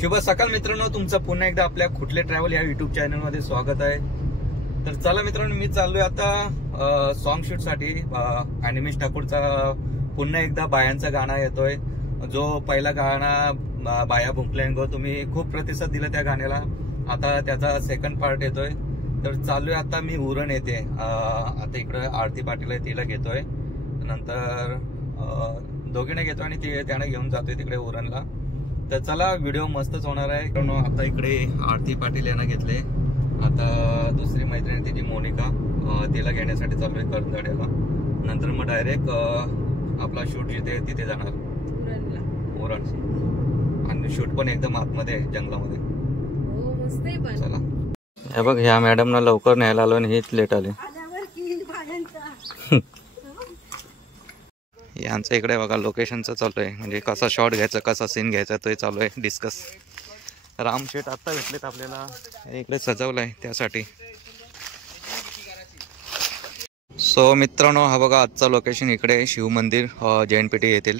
शुभ सकाळ मित्रांनो, तुमचं पुन्हा एकदा आपल्या खुटले ट्रॅव्हल या युट्यूब चॅनल मध्ये स्वागत आहे. तर चला मित्रांनो, मी चाललोय आता सॉन्ग शूट साठी. अनिमेश ठाकूरचा पुन्हा एकदा बायांचा गाणं येतोय. जो पहिला गाणं बाया भुंकलेंगो, तुम्ही खूप प्रतिसाद दिला त्या गाण्याला. आता त्याचा सेकंड पार्ट येतोय. तर चाललोय आता मी उरण येते. आता इकडे आरती पाटील आहे, तिला घेतोय. नंतर दोघीने घेतो आणि त्याने घेऊन जातोय तिकडे उरणला. तर चला, व्हिडिओ मस्तच होणार आहे. आता इकडे आरती पाटील यांना घेतले. आता दुसरी मैत्रीण तिची मोनिका, तिला घेण्यासाठी चाललोय करंदड्याला. नंतर मग डायरेक्ट आपला शूट जिथे तिथे जाणार उरण. आणि शूट पण एकदम आतमध्ये आहे, जंगलामध्ये. चला, हे बघ, ह्या मॅडमना लवकर न्यायला आलो आणि हेच लेट आले. यांचं इकडे बघा लोकेशनचं चालू आहे, म्हणजे कसा शॉट घ्यायचा, कसा सीन घ्यायचा, तो चालू आहे डिस्कस. राम शेट आत्ता भेटलेत आपल्याला, इकडे सजवलंय त्यासाठी. सो मित्रांनो, हा बघा आजचा लोकेशन इकडे शिव मंदिर, जैन पेठी येथील.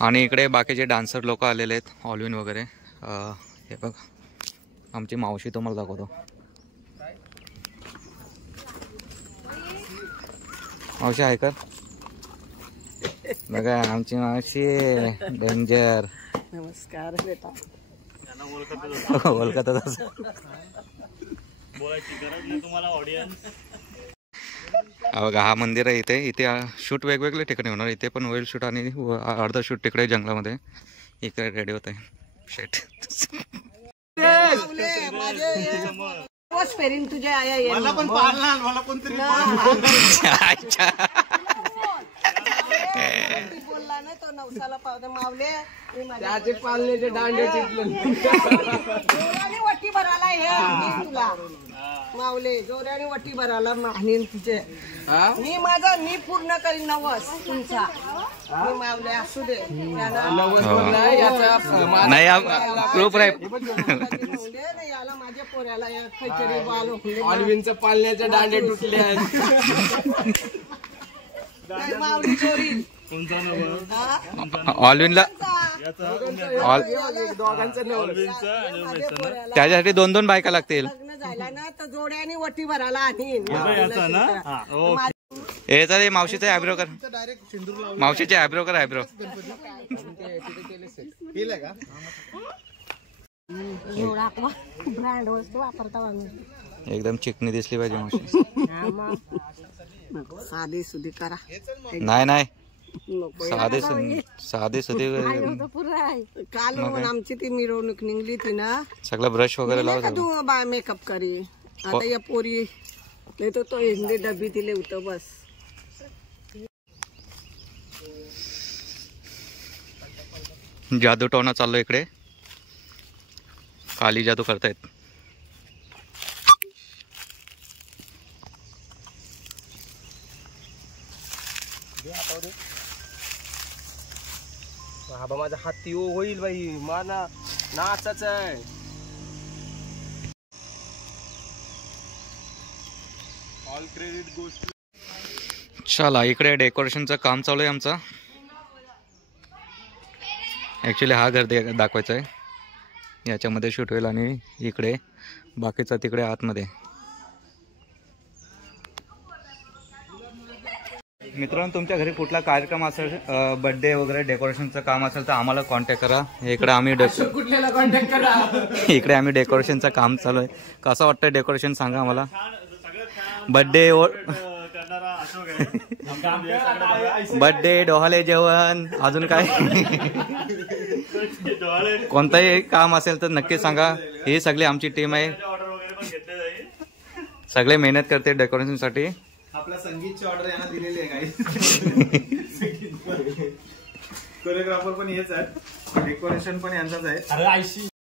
आणि इकडे बाकीचे डान्सर लोक आलेले आहेत, ऑलविन वगैरे. हे बघ, आमची मावशी तुम्हाला दाखवतो. मावशी आहे का? बघा आमची मावशी डेंजर. नमस्कार बेटा. ओळखतच बघा, हा मंदिर आहे. इथे शूट वेगवेगळे ठिकाणी होणार. इथे पण होईल शूट आणि अर्धा शूट तिकडे जंगलामध्ये. इकडे रेडी होत आहे शेट. तुझ्या आया पण मला कोणतरी बोलला ना तो नवसाला पावते मावले त्याचे पालण्याचे दांडे जोराने वट्टी भराला हे तुला मावले, जोराने वट्टी भराला मानेन तुझे. मी पूर्ण करीन नवस तुमचा. मी मावले असू दे प्रूफ आहे. याला माझ्या पोऱ्याला काहीतरी ऑलविनचं पालण्याचे दांडे तुटले आहेत. मावली चोरी ऑलविनला त्याच्यासाठी 2-2 बायका लागतील. लग्न झाला ना तर जोड्याने वटी भरायला आणीन. हे चालेल, मावशीचा आयब्रो कर. मावशीचे आयब्रो कर, आयब्रो. ब्रँड वस्तू वापरता एकदम चिकनी दिसली पाहिजे मावशी. साधी सुधी करा. नाही साधे सुधी. काल आमची ती मिरवणूक निघली ती ना, सगळं ब्रश वगैरे लावतो तू बा मेकअप करी. आता या पोरी तो हिंदी डब्बी तिले होतं बस. जादू टोना चाललो इकडे. काली जादू करतायत. हा बा, माझा हात होईल बाई, मला नाचाच आहे. All credit goes. चला, इकडे डेकोरेशनचं काम चालू आहे आमचं. ॲक्च्युली हा घर दाखवायचा आहे. याच्यामध्ये शूट होईल आणि इकडे बाकीचा तिकडे आतमध्ये. मित्रांनो, तुमच्या घरी कुठला कार्यक्रम असेल, बर्थडे वगैरे डेकोरेशनचं काम असेल तर आम्हाला कॉन्टॅक्ट करा. इकडे आम्ही कुठल्याला कॉन्टॅक्ट करा. इकडे आम्ही डेकोरेशनचं काम चालू आहे. कसं वाटतं डेकोरेशन सांगा आम्हाला. बर्थडे डोहाळे जेवण, अजून काय कोणताही काम असेल तर नक्की सांगा. ही सगळी आमची टीम आहे, सगळे मेहनत करते डेकोरेशन साठी. आपल्या संगीतची ऑर्डर यांना दिलेली आहे. कोरिओग्राफर पण हेच आहे, डेकोरेशन पण यांचाच आहे.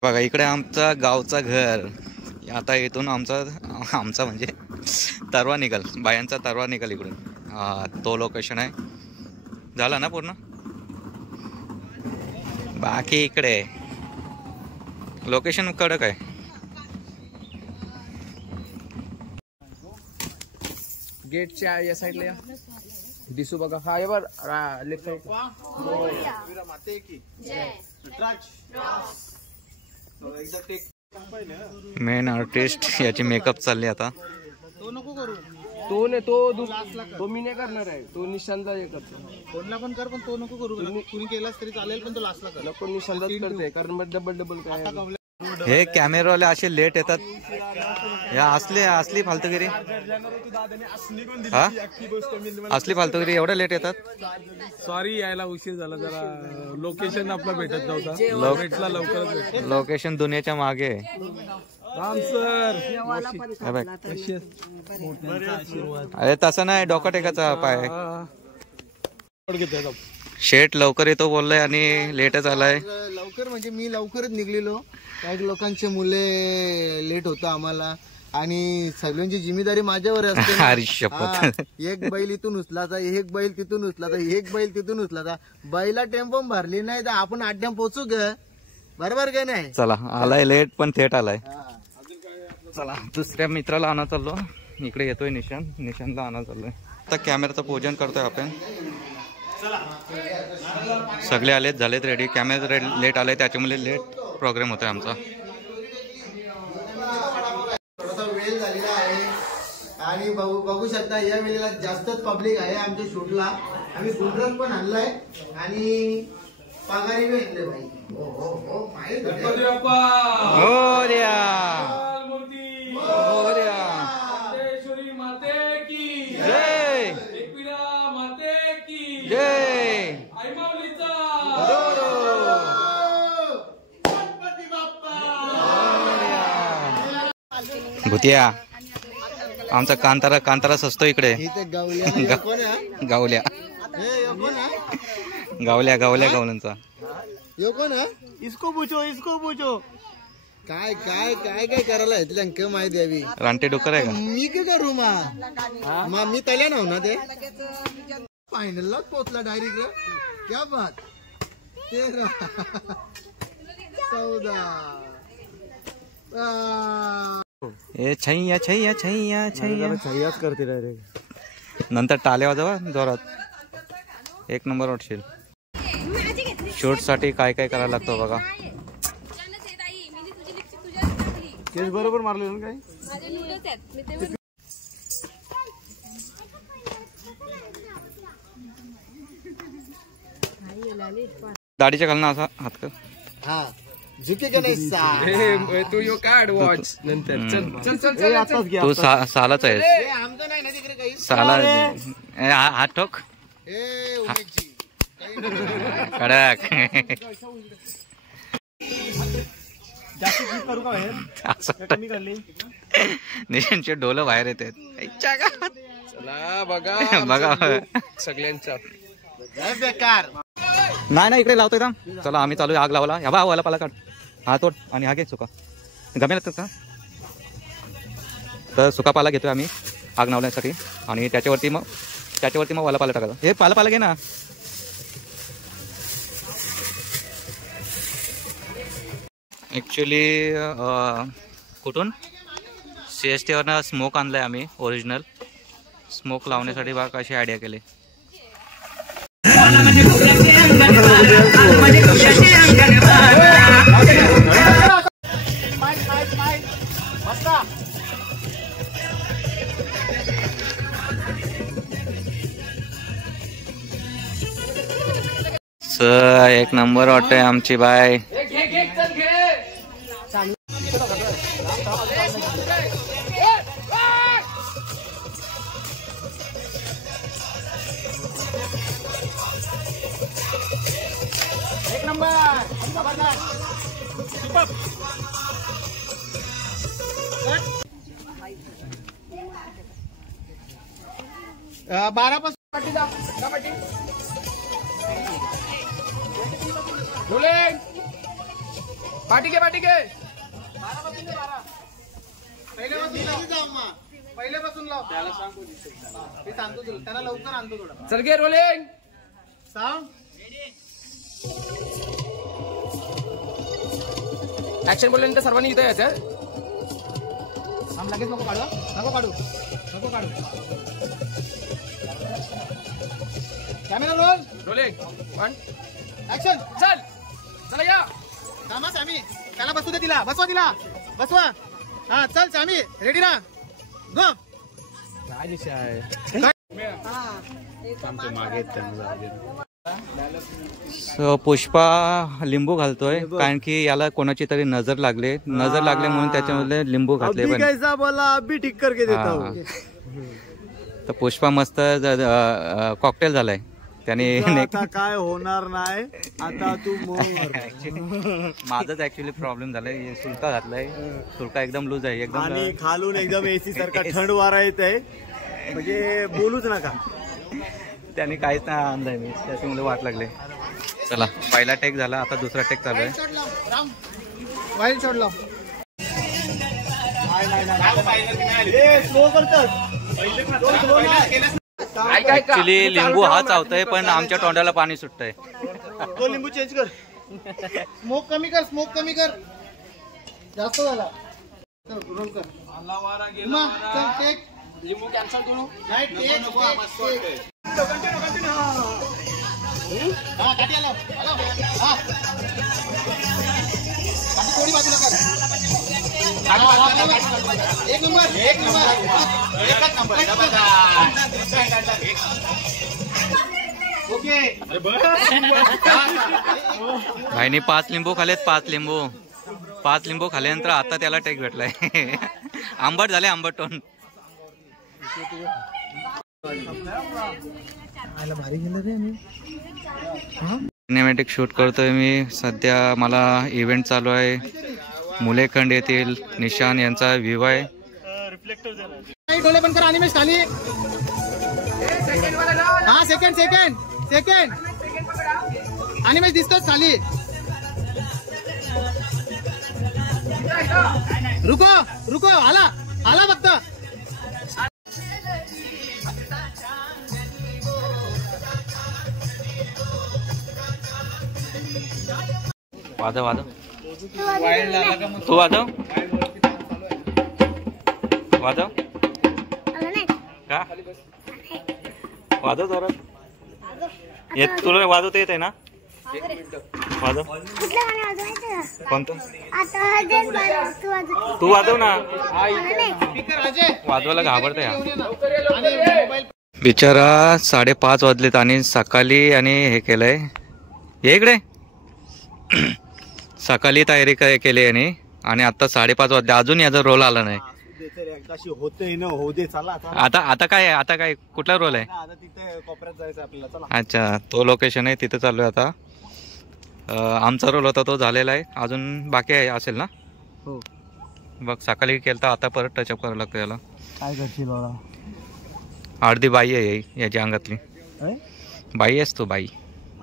बघा, इकडे आमचा गावचा घर. आता इथून आमचा म्हणजे तरवा निघाल, बायांचा तरवा निघाल इकडून. तो लोकेशन आहे. झाला ना पूर्ण. बाकी इकडे लोकेशन कडक आहे. गेटच्या या साईडला या दिसू बघा. हा बर लेफ्ट साईड. मेन आर्टिस्ट याची मेकअप चालली आता. तो नको करू. तो मी नाही करणार आहे. तो निशांतला हे करतो. कोणला पण कर पण तो नको करू. कुणी केलास तरी चालेल पण तो लास्टला कर. नको निशांतच करते कारण डबल काय. हे कॅमेरावाले असे लेट येतात. या असली फालतूगिरी. हा असली फालतूगिरी एवढ्या लेट येतात. सॉरी यायला उशीर झाला. जरा लोकेशन आपला भेटत नव्हता. भेटला लवकरच. लोकेशन दुनियाच्या मागे. राम सर. अरे तसं नाही डोका टेकाचा पाय. शेट लवकर येतो बोललाय आणि लेटच आलाय. लवकर म्हणजे मी लवकरच निघलेलो. काही लोकांचे मुले लेट होतं आम्हाला आणि सगळ्यांची जिम्मेदारी माझ्यावर असते. एक बैल इथून उचलाचा, एक बैल तिथून उचलाचा, एक बैल तिथून उचलाचा. बैला टेम्पो भरली नाही तर आपण अड्ड्याम पोचू ग. बरोबर का नाही. चला आलाय लेट पण थेट आलाय. चला दुसऱ्या मित्राला आणा चाललो. इकडे येतोय निशांतला आणा चाललोय. आता कॅमेराचं पूजन करतोय आपण. सगळे आलेत झालेत रेडी. कॅमेरा लेट आलाय त्याच्यामुळे लेट प्रोग्राम होतोय आमचा. थोडासा वेळ झालेला आहे आणि बघू शकता या वेळेला जास्तच पब्लिक आहे आमच्या शूटला. आम्ही गुंडरस पण आणलाय आणि पगारी बी आणले भाई. जय जय भुतिया. आमचा कांतारा सजतो इकडे. गावल्या गावल्यांचा. इसको पूछो काय काय काय काय करायला येतल्या माहिती द्यावी. रानटे डुक्कर आहे का. मी काय करू मा मी तल्या नाव ना ते फायनललाच पोचला डायरेक्ट. क्या बात. 14 ए छैया छैया छैया छैया सह्याच करते डायरेक्ट. नंतर टाल्या वाजवा जोरात. एक नंबर वाटशील. शूट साठी काय काय करायला लागतं बघा. केस बरोबर मारले ना काय. दाढीच्या घालणं असा हात कर. हा झुके का नाही. तू यो काढ वॉच नंतर. चल तू सालाच आहेस. आमचं नाही ना तिकडे काही. साला हात ठोक. कडक. निशांचे डोलं बाहेर येतात. चला बघा सगळ्यांचा बेकार. नाही इकडे लावतोय का. चला आम्ही चालू आग लावला. ह्या वाला पाला काढ. हा तोड आणि हा घे सुका. गमेल का. तर सुका पाला घेतोय आम्ही आग लावण्यासाठी आणि त्याच्यावरती मग वाला पाला टाकायचा. हे पाला घे ना. ॲक्च्युली कुठून CST वरनं स्मोक आणलाय आम्ही. ओरिजिनल स्मोक लावण्यासाठी बघा कशी आयडिया केली. एक नंबर वाटतंय आमची बाय. एक नंबर. 12 पासून पाठी घे 12 पहिल्यापासून लाव. त्याला सांगतो मी सांगतो तुला. त्याला लवकर आणतो थोडं. चल घे रोलिंग. सांग. ऍक्शन बोलल्यानंतर सर्वांनी इथं यायचं. लगेच नको काढू. Camera roll rolling 1 action. चल चला या थांबा सामी, त्याला बसू दे, तिला बसवा. हा चल सामी, रेडी ना, गो. काय दिशा आहे पुष्पा लिंबू घालतोय कारण की याला कोणाची तरी नजर लागले म्हणून त्याच्यामध्ये लिंबू घातले. पण कैसा बोला अभी ठीक करके देता हूं. तर पुष्पा मस्त कॉकटेल झालाय त्याने. आता काय होणार नाही, आता तू माझाच ऍक्च्युली प्रॉब्लेम झालाय. सुलका घातलाय, सुलका एकदम लूज आहे एकदम, आणि खालून एकदम एसी सारखा थंड वारा येत आहे, म्हणजे बोलूच नका. त्याने काहीच नाही आणलंय मी, त्याच्यामुळे वाट लागले. चला पहिला टेक झाला, आता दुसरा टेक चालू आहे. वाईट सोडला. ऍक्च्युली लिंबू हा चावतोय पण आमच्या तोंडाला पाणी सुटतंय. तो लिंबू चेंज कर. स्मोक कमी कर, जास्त झाला. रोल कर. चल टेक. लिंबू कॅन्सल करू. नाही टेक. हा काठी आलो. हा काठी थोडी बाजूला कर. एक नंबर. एकच नंबर. ओके. भाईने 5 लिंबू खालेत. 5 लिंबू खाल्यानंतर आता त्याला टेक भेटलाय. आंबट झाले, आंबट टोन. सिनेमॅटिक शूट करतोय मी सध्या. मला इव्हेंट चालू आहे, मुलेखंड येथील निशान यांचा व्ह्यू आहे. डोळे बंद कर. अनिमेश खाली. हा सेकंड. अनिमेश दिसतोच खाली. रुको. आला फक्त. वाजव. तू वाजव का वाजव जोरात. तुला वाजवता येत आहे ना? वाजव. कोणतं? तू वाजव ना. वाजवायला घाबरते हा. बिचारा 5:30 वाजलेत आणि सकाळी आणि हे केलंय. ये इकडे. सकाळी तयारी केली याने आणि आता 5:30 वाजले, अजून याचा रोल आला नाही. आता काय कुठला रोल आहे? अच्छा, तो लोकेशन आहे, तिथे चालू आहे आता. आमचा रोल होता तो झालेला आहे, अजून बाकी आहे असेल ना? हो. बघ सकाळी केलं, आता परत टचअप करावं लागतं याला. काय करशील बाबा? अर्धी बाई आहे याच्या अंगातली. बाई आहेस तू, बाई.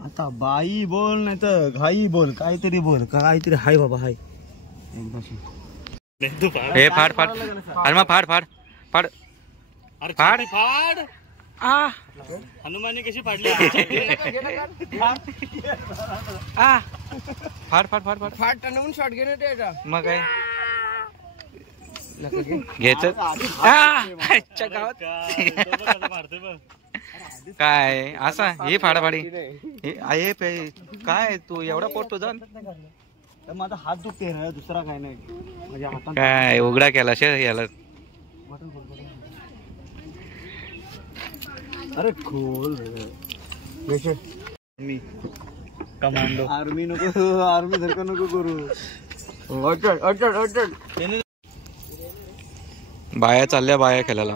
आता बाई बोल नाही तर घाई बोल, काहीतरी बोल, काहीतरी हाय बाबा हाय. हे फाड अरे मग फाड हनुमाने कशी फाडली? फाट टणवून शॉट घेणे त्याचा. मग काय घ्यायचं गावात काय असा हे फाडाफाडी आहे. काय तू एवढा पोट तुझा? माझा हात दुखते ना, दुसरा काय नाही. म्हणजे हातात काय उघडा केला याला. अरे खोल मी कमांडो. आर्मी सारखं नको करू. बाया चालल्या बाया खेळायला.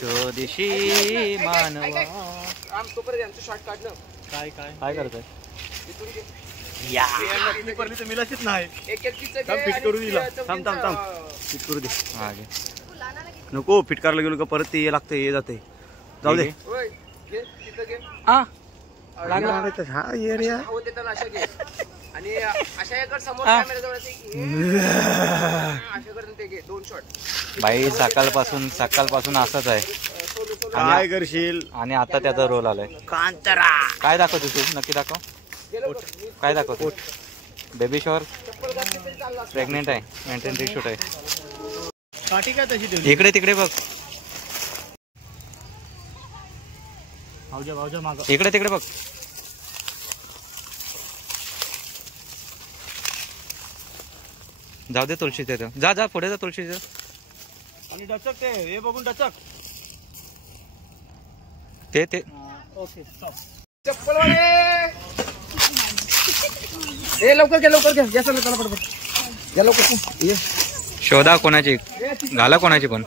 स्वदेशी मानवा. शॉट काढलं. काय करतोय? मिलाशीच नाही. फिट करू दिला. थांब फिट करू दे. नको फिट करायला गेलो का परत ते लागतं, हे जाते. जाऊ दे. आणि अशा समोर कॅमेरा बाई सकाळपासून असंच आहे. काय करशील. आणि आता त्याचा रोल आलाय. कांतरा काय दाखवतो तू? नक्की दाखव. काय दाखवतो? बेबी शॉवर, प्रेग्नेंट आहे, मेंटेन शूट आहे. काठी काय तशी ठेवली. इकडे तिकडे बघ. इकडे तिकडे बघ. जाऊ दे तुळशीच्या इथं. जा जा पुढे जा तुळशीच्या. आणि डचक ते हे बघून डचक. ते ओके चप्पल वाले ए लवकर घ्या या चला चला पटपट या लवकर ये. शोधा कोणाची, घाला कोणाची पण.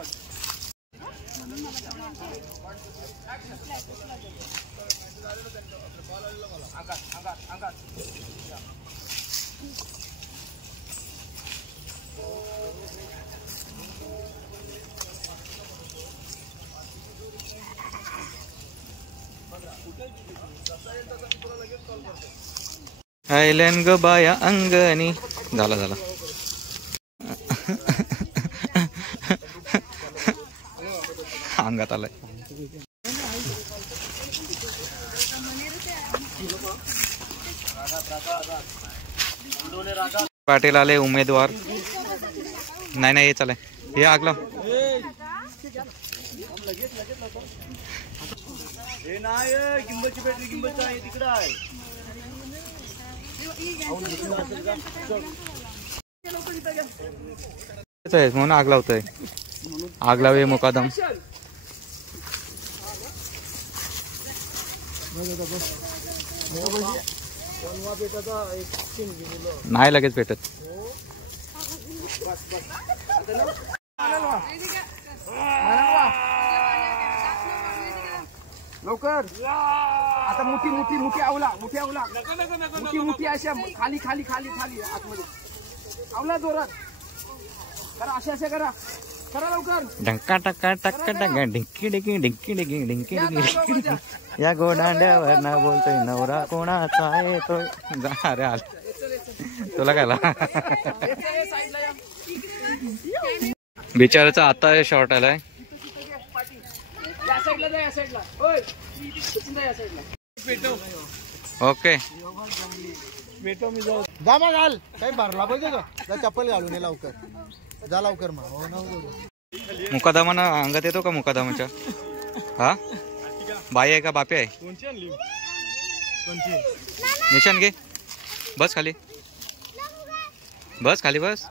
आयलन ग बाया अंगणी. झाला झाला. अंगात आलाय. पाटील आले उमेदवार. नाही हे चालय. हे आगला. हे नाही गिंबलची बॅटरी गिंबलचा आहे तिकडे आहे. म्हणून आग लावतोय. आग लावे मुकादम. नाही लगेच भेटत. लवकर आता मोठी आवला मोठी अशा खाली आतमध्ये आवला जोरात करा. अशा करा लवकर. ढंका टक्का टक्का टक्का ढिंकी डिकी ढिंकी डिकी ढिंकी डिकी. या गोडांड्यावर ना बोलतोय नवरा कोणाचा येतोय. अरे आल तुला काय बिचाराचा आता शॉर्ट आलाय. ओके जा मग घाल. काही भरला पाहिजे का. जा चप्पल घालून ये लवकर. जा लवकर मग. हो ना. मुकादमाना अंगात येतो का मुकादमाच्या? हा बाई आहे का बापे आहे? निशान घे. बस खाली बस.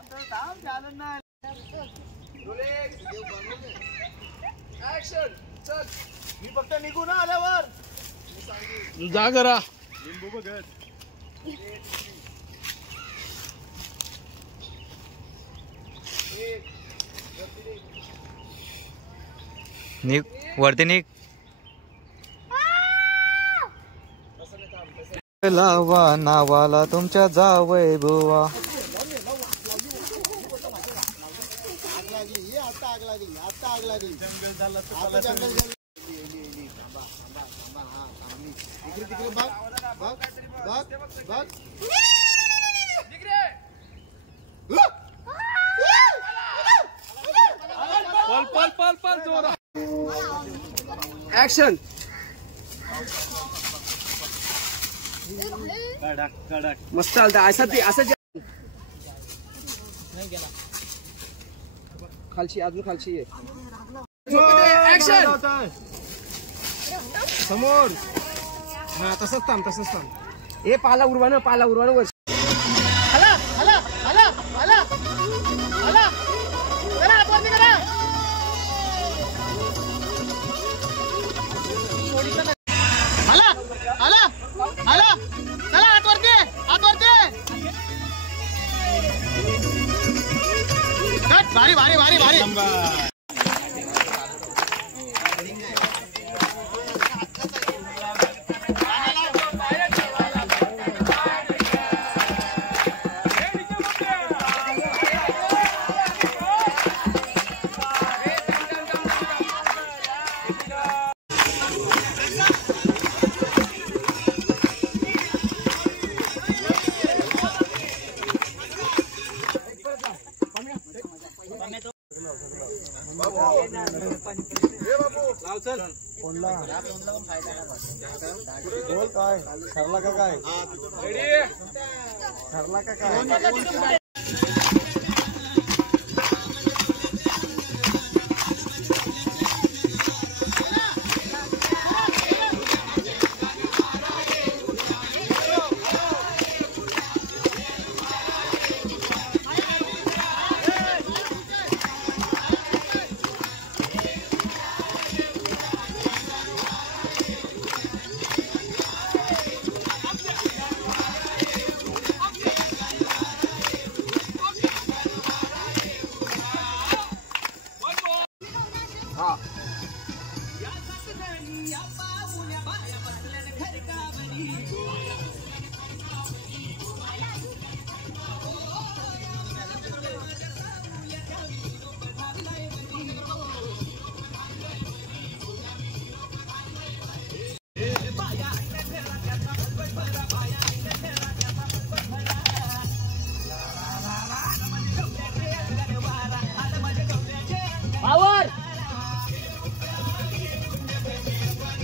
मी फक्त निघून आल्यावर जा करा. लिंबू बघत. निघ वरती निघ. लावा नावाला तुमच्या जावय बुवा. आग लागली. जंगल झालं. तिकडे बघ. पल जोरात. ऍक्शन. मस्त चालतं. असं खालची अजून खालची आहे. ऍक्शन. समोर. तसंच थांब. ए पाला उरवानं वर. भारी. बोल काय ठरला का काय ठरला का काय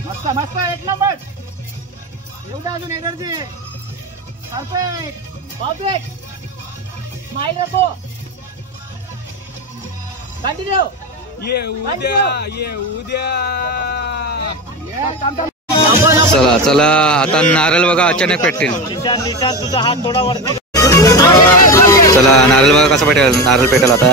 मस्त मस्त एक नंबर एवढा अजून एनर्जी परफेक्ट परफेक्ट स्माइल रखो कंटिन्यू ये उद्या चला चला आता नारळ बघा अचानक पेटतील. निशान तुझा हात थोडा वरती चला नारळ बघा कसं पेटेल. नारळ पेटेल आता.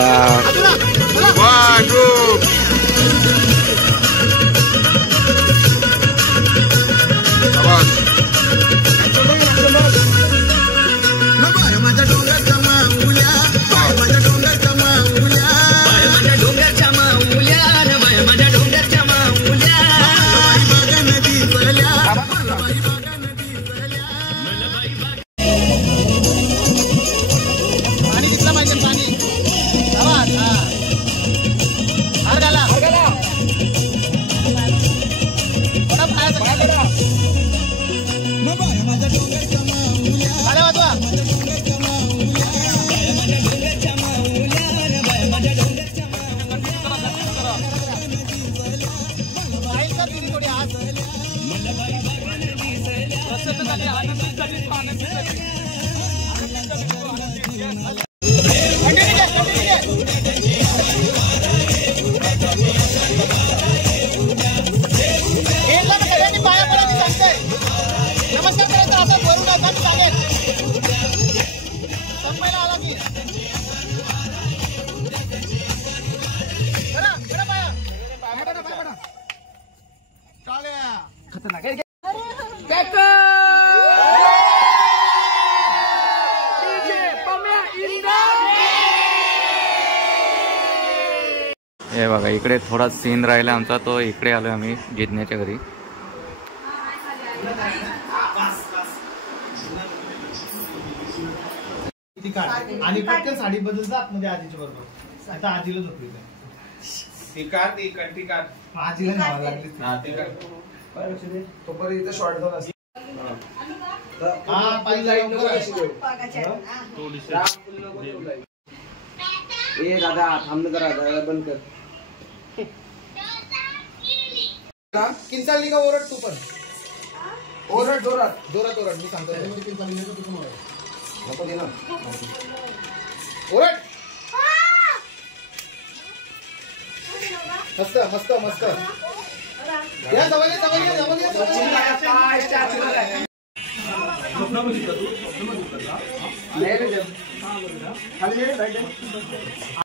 हे बघा इकडे थोडा सीन राहिला आमचा, तो इकडे आलोय आम्ही जिज्ञाच्या घरी. आणि पटकन साडी बदल जात म्हणजे आजीच्या बरोबर. आता आजीला झोपली आजीला न्यावं लागली. तोपर्यंत इथं शॉर्ट झाला असतो. ए दादा थांब जरा बंद कर. किंचाळली का ओरड तू पण. ओरड जोरात जोरात ओरड. मी सांगतो नको दे ना. ओरड. मस्त मस्त मस्त. या जवळ ये, जवळ ये, जवळ ये. खाली